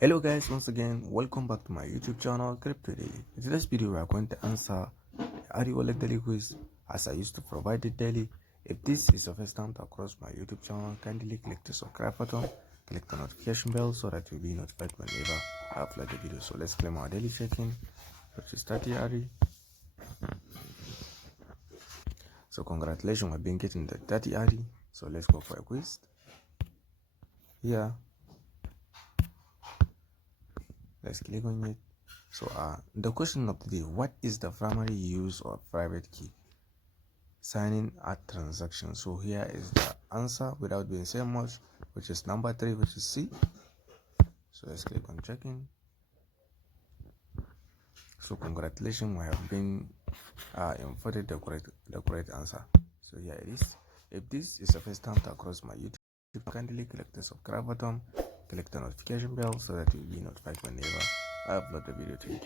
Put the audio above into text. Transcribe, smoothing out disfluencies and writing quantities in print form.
Hello guys, once again welcome back to my YouTube channel Crypto Daily. In today's video we are going to answer the ARI Wallet Daily Quiz as I used to provide it daily. If this is your first time to cross my YouTube channel, kindly click the subscribe button, click the notification bell so that you'll be notified whenever I upload the video. So let's claim our daily check-in, which is 30 ARI. So congratulations, I've been getting the 30 ARI. So let's go for a quiz. Here, let's click on it. So the question of the day: what is the primary use of private key signing at transaction? So here is the answer without being said much, which is number 3, which is C. So let's click on checking. So congratulations, we have been inputted the correct answer. So here it is. If this is the first time to cross my YouTube, kindly click the subscribe button, click the notification bell so that you'll be notified whenever I upload the video to you.